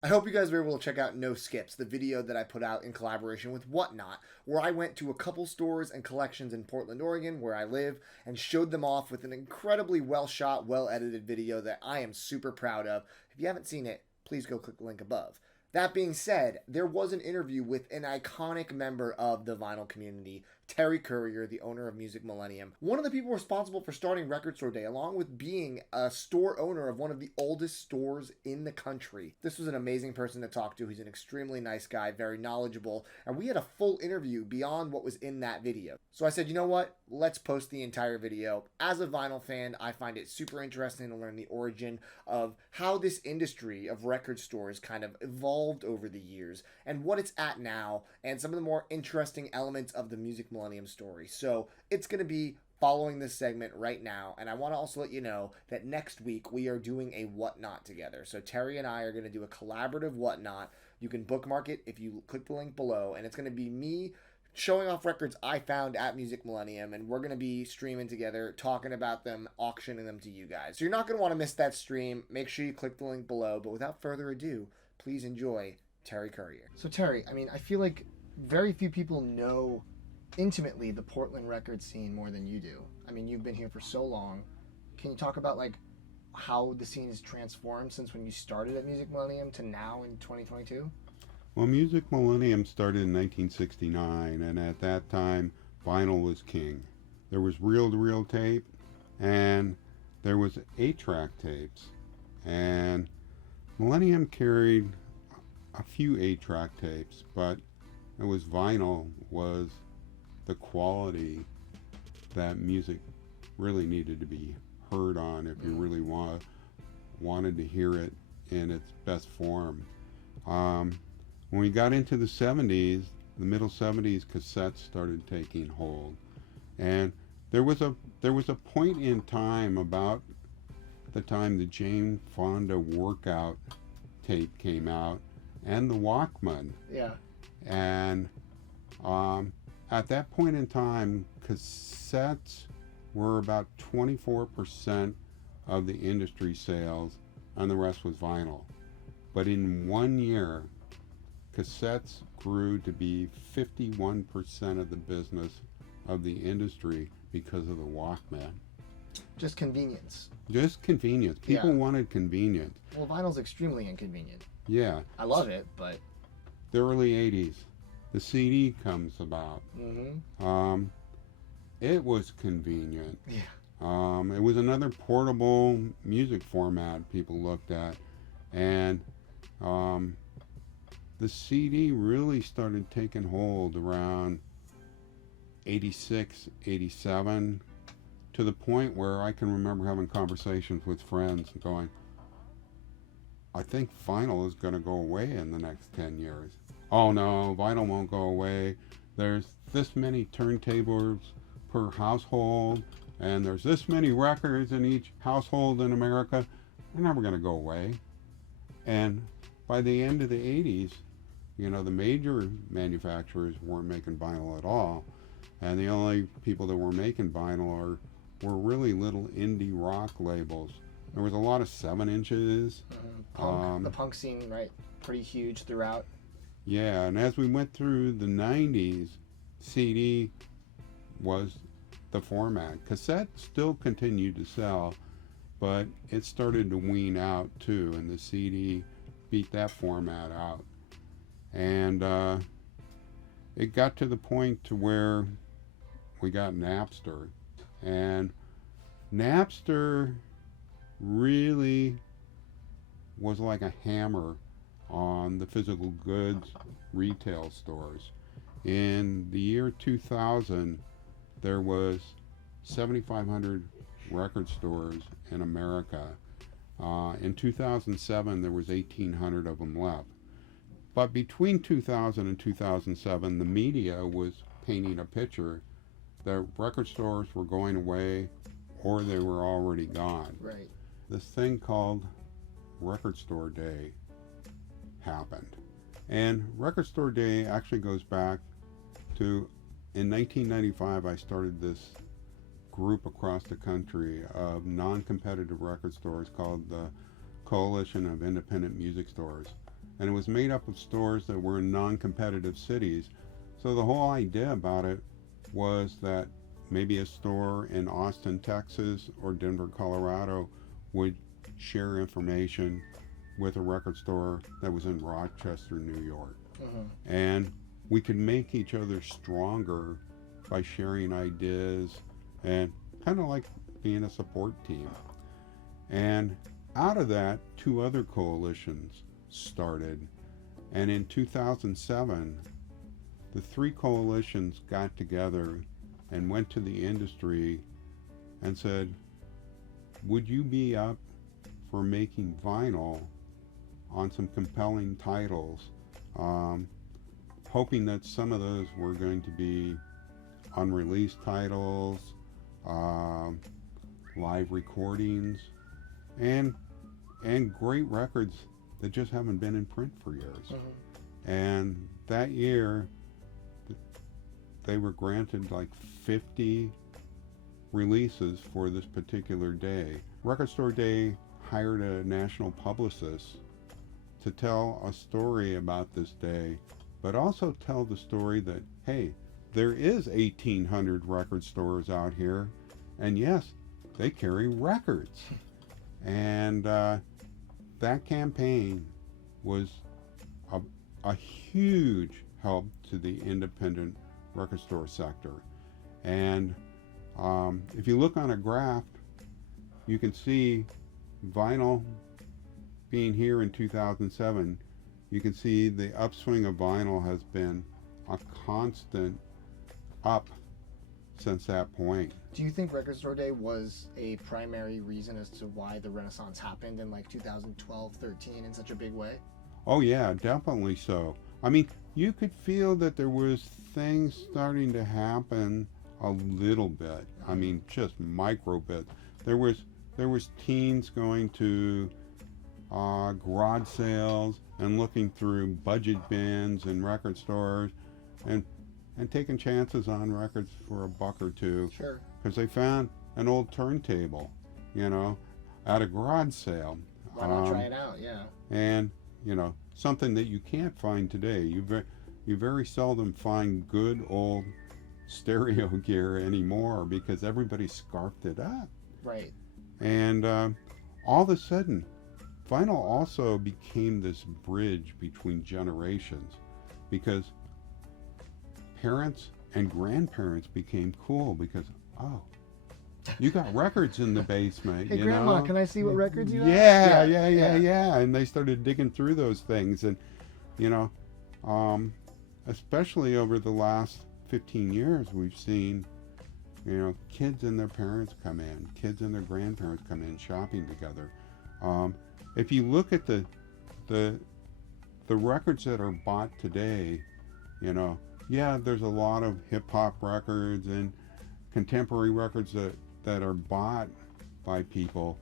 I hope you guys were able to check out No Skips, the video that I put out in collaboration with Whatnot, where I went to a couple stores and collections in Portland, Oregon, where I live, and showed them off with an incredibly well shot, well edited video that I am super proud of. If you haven't seen it, please go click the link above. That being said, there was an interview with an iconic member of the vinyl community, Terry Currier, the owner of Music Millennium. One of the people responsible for starting Record Store Day, along with being a store owner of one of the oldest stores in the country. This was an amazing person to talk to. He's an extremely nice guy, very knowledgeable, and we had a full interview beyond what was in that video. So I said, you know what? Let's post the entire video. As a vinyl fan, I find it super interesting to learn the origin of how this industry of record stores kind of evolved over the years and what it's at now and some of the more interesting elements of the Music Millennium story. So it's going to be following this segment right now, and I want to also let you know that next week we are doing a Whatnot together. So Terry and I are going to do a collaborative Whatnot. You can bookmark it if you click the link below, and it's going to be me showing off records I found at Music Millennium, and we're going to be streaming together, talking about them, auctioning them to you guys. So you're not going to want to miss that stream. Make sure you click the link below, but without further ado, please enjoy Terry Currier. So Terry, I feel like very few people know intimately the Portland record scene more than you do. You've been here for so long. Can you talk about how the scene has transformed since when you started at Music Millennium to now in 2022? Well, Music Millennium started in 1969, and at that time, vinyl was king. There was reel-to-reel tape, and there was 8-track tapes. And Millennium carried a few 8-track tapes, but it was vinyl was the quality that music really needed to be heard on if you really wanted to hear it in its best form. When we got into the 70s, the middle 70s, cassettes started taking hold. And there was a point in time about the time the Jane Fonda workout tape came out and the Walkman. Yeah. And at that point in time, cassettes were about 24% of the industry sales, and the rest was vinyl. But in 1 year, cassettes grew to be 51% of the business of the industry because of the Walkman. Just convenience. Just convenience. People wanted convenience. Well, vinyl's extremely inconvenient. Yeah. I love it, but... The early 80s. The CD comes about. Mm-hmm. It was convenient. Yeah. It was another portable music format people looked at. And the CD really started taking hold around 86, 87, to the point where I can remember having conversations with friends and going, I think vinyl is going to go away in the next 10 years. Oh no, vinyl won't go away. There's this many turntables per household, and there's this many records in each household in America. They're never going to go away. And by the end of the 80s, the major manufacturers weren't making vinyl at all. And the only people that were making vinyl were really little indie rock labels. There was a lot of 7 inches. The punk scene, right? Pretty huge throughout. Yeah, and as we went through the 90s, CD was the format. Cassette still continued to sell, but it started to wean out too, and the CD beat that format out. And it got to the point to where we got Napster, and Napster really was like a hammer on the physical goods retail stores. In the year 2000, there was 7,500 record stores in America. In 2007, there was 1,800 of them left. But between 2000 and 2007, the media was painting a picture that record stores were going away or they were already gone. Right. This thing called Record Store Day happened. And Record Store Day actually goes back to, in 1995, I started this group across the country of non-competitive record stores called the Coalition of Independent Music Stores. and it was made up of stores that were in non-competitive cities. So the whole idea about it was that maybe a store in Austin, Texas, or Denver, Colorado would share information with a record store that was in Rochester, New York. And we could make each other stronger by sharing ideas and kind of like being a support team. And out of that, 2 other coalitions started. And in 2007, the 3 coalitions got together and went to the industry and said, would you be up for making vinyl on some compelling titles, hoping that some of those were going to be unreleased titles, live recordings, and great records that just haven't been in print for years. And that year, they were granted like 50 releases for this particular day. Record Store Day hired a national publicist to tell a story about this day, but also tell the story that, hey, there is 1,800 record stores out here, and yes, they carry records. And that campaign was a huge help to the independent record store sector. And if you look on a graph, you can see vinyl being here in 2007. You can see the upswing of vinyl has been a constant up since that point. Do you think Record Store Day was a primary reason as to why the Renaissance happened in like 2012, 13 in such a big way? Oh yeah, definitely so. I mean, you could feel that there was things starting to happen a little bit. I mean, just micro bit. There was teens going to garage sales and looking through budget bins and record stores and taking chances on records for $1 or $2. Sure. Because they found an old turntable, you know, at a garage sale. Why not try it out? Yeah. And, you know, something that you can't find today. You very seldom find good old stereo gear anymore because everybody scarfed it up. Right. And all of a sudden, vinyl also became this bridge between generations because parents and grandparents became cool because, oh, you got records in the basement. Hey, you Grandma, know? can I see what records you have? Yeah. And they started digging through those things. And, you know, especially over the last 15 years, we've seen, you know, kids and their parents come in, kids and their grandparents come in shopping together. If you look at the records that are bought today, you know, yeah, there's a lot of hip-hop records and contemporary records that are bought by people,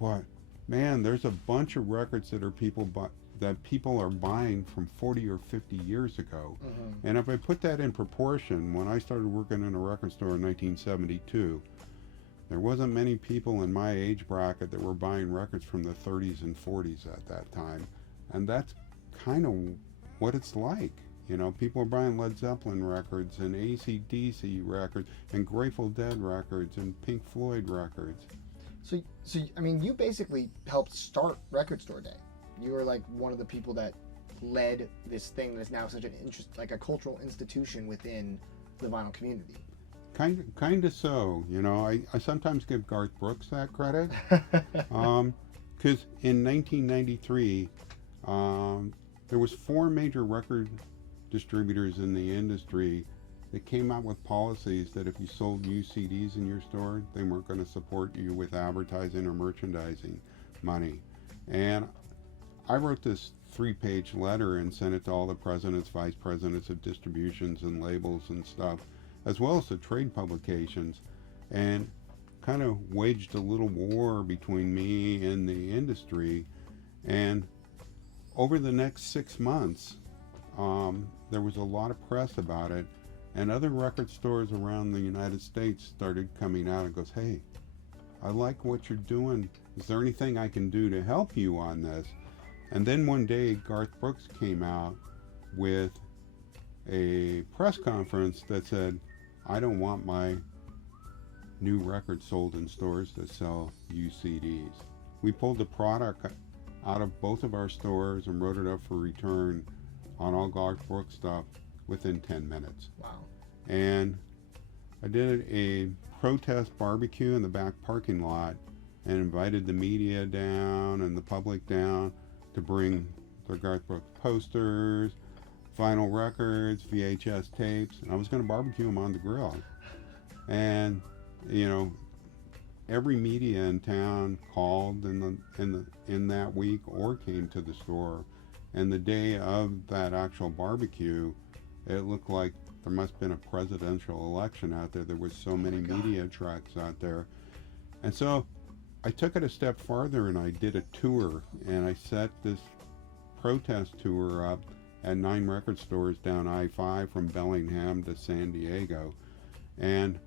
but man, there's a bunch of records that people are buying from 40 or 50 years ago. And if I put that in proportion, when I started working in a record store in 1972, there wasn't many people in my age bracket that were buying records from the 30s and 40s at that time. And that's kind of what it's like. You know, people are buying Led Zeppelin records and AC/DC records and Grateful Dead records and Pink Floyd records. So I mean, you basically helped start Record Store Day. You were like one of the people that led this thing that's now such an like a cultural institution within the vinyl community. Kind of so. You know, I sometimes give Garth Brooks that credit. Because in 1993, there was 4 major record distributors in the industry that came out with policies that if you sold used CDs in your store, they weren't going to support you with advertising or merchandising money. And I wrote this 3-page letter and sent it to all the presidents, vice presidents of distributions and labels and stuff, as well as the trade publications, and kind of waged a little war between me and the industry. And over the next 6 months, there was a lot of press about it, and other record stores around the United States started coming out and goes, hey, I like what you're doing. Is there anything I can do to help you on this? And then one day, Garth Brooks came out with a press conference that said, I don't want my new records sold in stores that sell used CDs. We pulled the product out of both of our stores and wrote it up for return on all Garth Brooks stuff within 10 minutes. Wow. And I did a protest barbecue in the back parking lot and invited the media down and the public down to bring their Garth Brooks posters, vinyl records, VHS tapes, and I was going to barbecue them on the grill. And, you know, every media in town called in that week or came to the store. And the day of that actual barbecue, it looked like there must have been a presidential election out there. There was so many media trucks out there. And so I took it a step farther and I did a tour, and I set this protest tour up at 9 record stores down I-5 from Bellingham to San Diego. And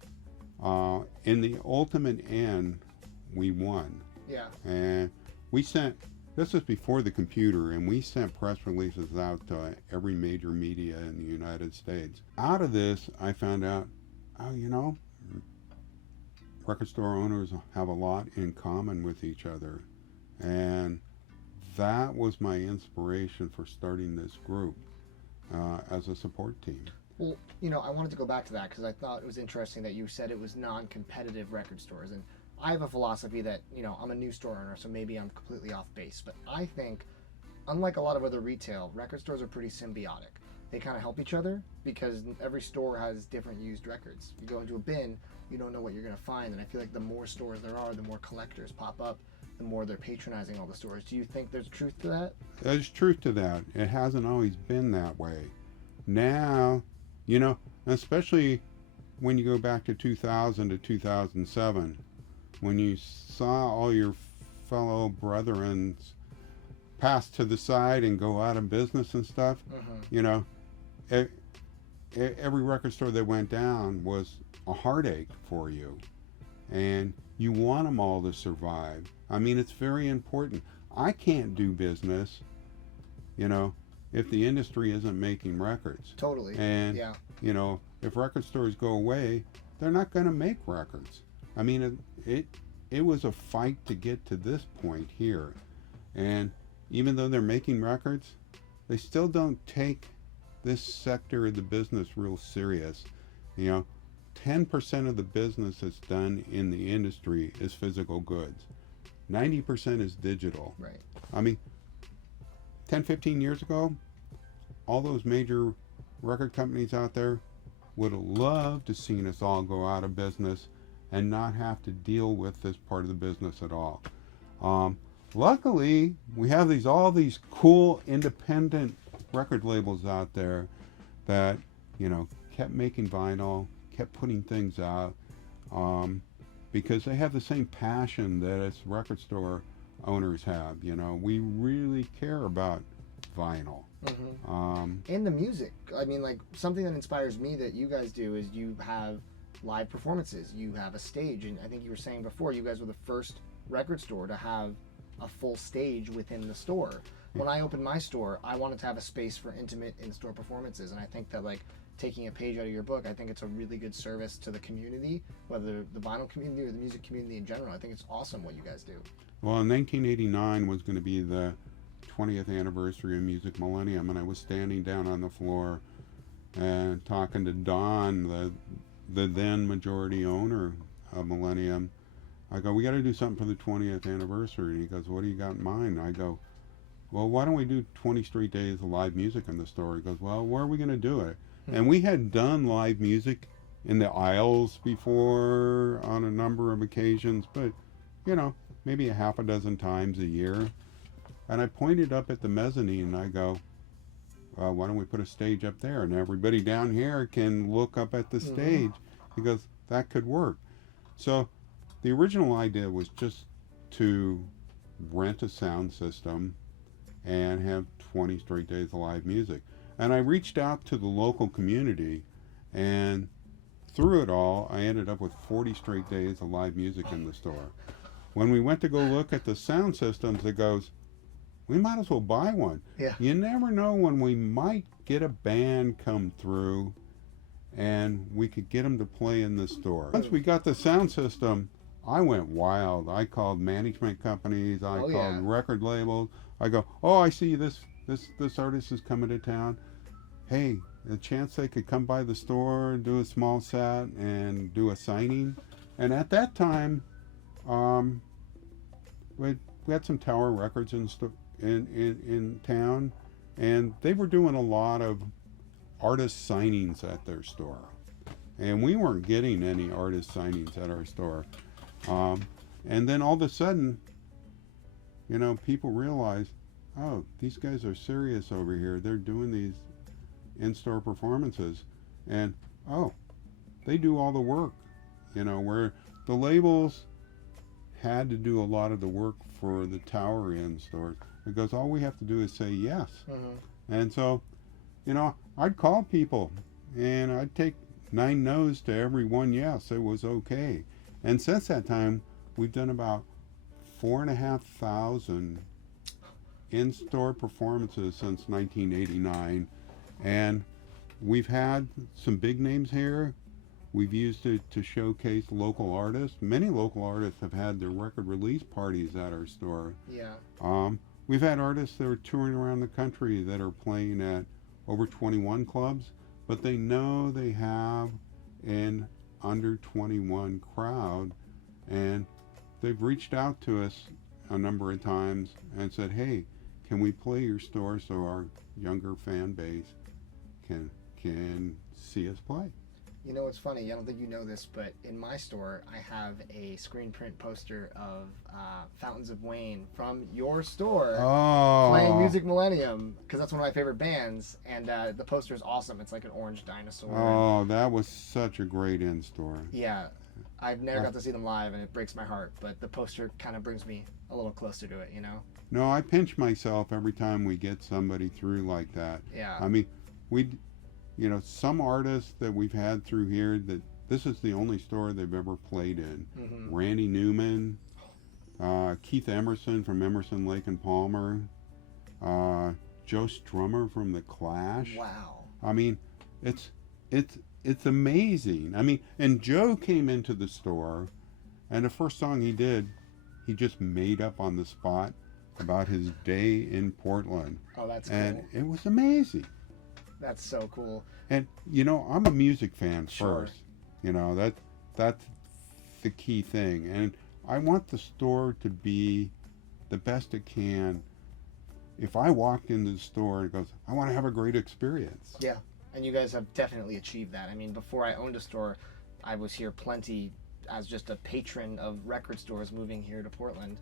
in the ultimate end, we won. Yeah. And we sent, this was before the computer, and we sent press releases out to every major media in the United States. Out of this, I found out, oh, you know, record store owners have a lot in common with each other. And that was my inspiration for starting this group as a support team. Well, you know, I wanted to go back to that because I thought it was interesting that you said it was non-competitive record stores. And I have a philosophy that, you know, I'm a new store owner, so maybe I'm completely off base. But I think, unlike a lot of other retail, record stores are pretty symbiotic. They kind of help each other because every store has different used records. You go into a bin, you don't know what you're going to find. And I feel like the more stores there are, the more collectors pop up, the more they're patronizing all the stores. Do you think there's truth to that? There's truth to that. It hasn't always been that way. Now, you know, especially when you go back to 2000 to 2007, when you saw all your fellow brethren pass to the side and go out of business and stuff, you know, every record store that went down was a heartache for you. And you want them all to survive. I mean, it's very important. I can't do business, you know, if the industry isn't making records. Totally. And, yeah. you know, if record stores go away, they're not going to make records. I mean, it was a fight to get to this point here. And even though they're making records, they still don't take this sector of the business real serious. You know, 10% of the business that's done in the industry is physical goods. 90% is digital. Right. I mean, 10, 15 years ago, all those major record companies out there would have loved to seen us all go out of business and not have to deal with this part of the business at all. Luckily, we have all these cool independent record labels out there that, you know, kept making vinyl, kept putting things out, because they have the same passion that us record store owners have. You know, we really care about vinyl. And the music. I mean, like, something that inspires me that you guys do is you have live performances. You have a stage, and I think you were saying before, you guys were the first record store to have a full stage within the store. When I opened my store, I wanted to have a space for intimate in-store performances, and I think that, like, taking a page out of your book, I think it's a really good service to the community, whether the vinyl community or the music community in general. I think it's awesome what you guys do. Well, in 1989 was going to be the 20th anniversary of Music Millennium, and I was standing down on the floor and talking to Don, the then majority owner of Millennium. I go, we got to do something for the 20th anniversary. And he goes, what do you got in mind? I go, well, why don't we do 20 straight days of live music in the store? He goes, well, where are we going to do it? And we had done live music in the aisles before on a number of occasions, but, you know, maybe a half a dozen times a year. And I pointed up at the mezzanine and I go, why don't we put a stage up there? And everybody down here can look up at the stage. He goes, that could work. So the original idea was just to rent a sound system and have 20 straight days of live music. And I reached out to the local community, and through it all, I ended up with 40 straight days of live music in the store. When we went to go look at the sound systems, it goes, we might as well buy one. Yeah. You never know when we might get a band come through and we could get them to play in the store. Once we got the sound system, I went wild. I called management companies. I called record labels. I go, oh, I see this artist is coming to town. Hey, a chance they could come by the store, do a small set, and do a signing. And at that time, we had some Tower Records in town, and they were doing a lot of artist signings at their store. And we weren't getting any artist signings at our store. And then all of a sudden, you know, people realized, oh, these guys are serious over here. They're doing these in-store performances. And, oh, they do all the work. You know, where the labels had to do a lot of the work for the Tower in stores, because all we have to do is say yes. Mm-hmm. And so, you know, I'd call people and I'd take 9 no's to every one yes. It was okay. And since that time, we've done about 4,500 in-store performances since 1989. And we've had some big names here. We've used it to showcase local artists. Many local artists have had their record release parties at our store. Yeah. We've had artists that are touring around the country that are playing at over 21 clubs, but they know they have an under 21 crowd, and they've reached out to us a number of times and said, hey, can we play your store so our younger fan base can see us play? You know, it's funny, I don't think you know this, but in my store, I have a screen print poster of Fountains of Wayne from your store playing Music Millennium, because that's one of my favorite bands, and the poster is awesome. It's like an orange dinosaur. Oh, that was such a great in-store. Yeah, I've never got to see them live, and it breaks my heart, but the poster kind of brings me a little closer to it, you know? No, I pinch myself every time we get somebody through like that. Yeah. I mean, you know, some artists that we've had through here, that this is the only store they've ever played in. Mm-hmm. Randy Newman, Keith Emerson from Emerson, Lake and Palmer, Joe Strummer from The Clash. Wow. I mean, it's amazing. I mean, and Joe came into the store, and the first song he did, he just made up on the spot about his day in Portland. Oh, that's cool. And it was amazing. That's so cool. And, you know, I'm a music fan Sure. first. You know, that's the key thing. And I want the store to be the best it can. If I walked into the store and it goes, I want to have a great experience. Yeah, and you guys have definitely achieved that. I mean, before I owned a store, I was here plenty as just a patron of record stores moving here to Portland.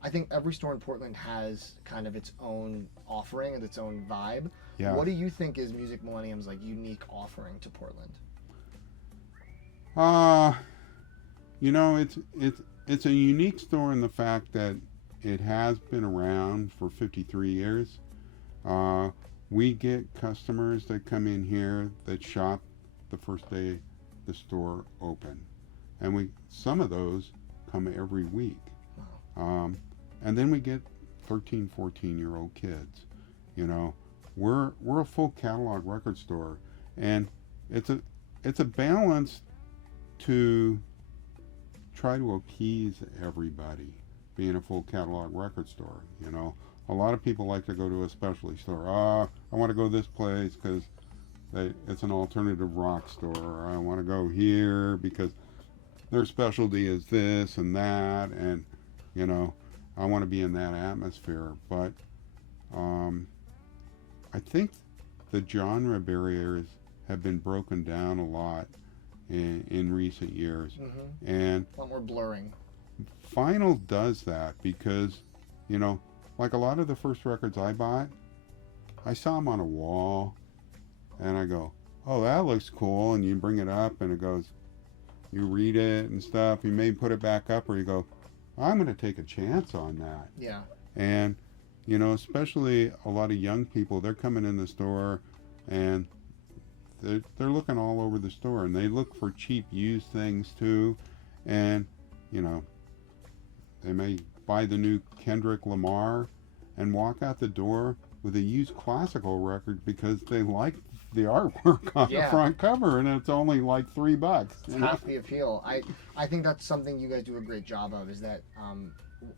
I think every store in Portland has kind of its own offering and its own vibe. Yeah. What do you think is Music Millennium's like unique offering to Portland? You know, it's a unique store in the fact that it has been around for 53 years. We get customers that come in here that shop the first day the store open, and some of those come every week. Wow. And then we get 13, 14-year-old kids. You know, we're a full catalog record store, and it's a balance to try to appease everybody, being a full catalog record store. You know, a lot of people like to go to a specialty store. I want to go to this place because it's an alternative rock store. I want to go here because their specialty is this and that, and you know, I want to be in that atmosphere. But I think the genre barriers have been broken down a lot in recent years. Mm-hmm. And a lot more blurring. Vinyl does that because, you know, like a lot of the first records I bought, I saw them on a wall and I go, oh, that looks cool, and you bring it up and it goes, you read it and stuff, you may put it back up, or you go, I'm going to take a chance on that. Yeah. And, you know, especially a lot of young people, they're coming in the store and they're looking all over the store, and they look for cheap used things too. And, you know, they may buy the new Kendrick Lamar, and walk out the door with a used classical record because they like the artwork on the front cover, and it's only like $3. It's half the appeal. I think that's something you guys do a great job of, is that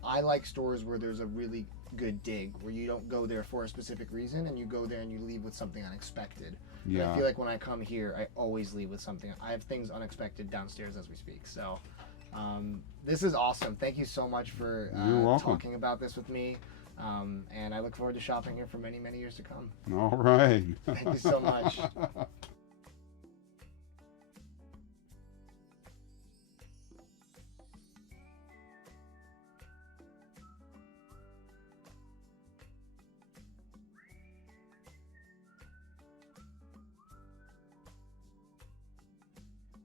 I like stores where there's a really good dig, where you don't go there for a specific reason and you go there and you leave with something unexpected. Yeah. And I feel like when I come here, I always leave with something. I have things unexpected downstairs as we speak. So this is awesome. Thank you so much for talking about this with me. And I look forward to shopping here for many, many years to come. All right. Thank you so much.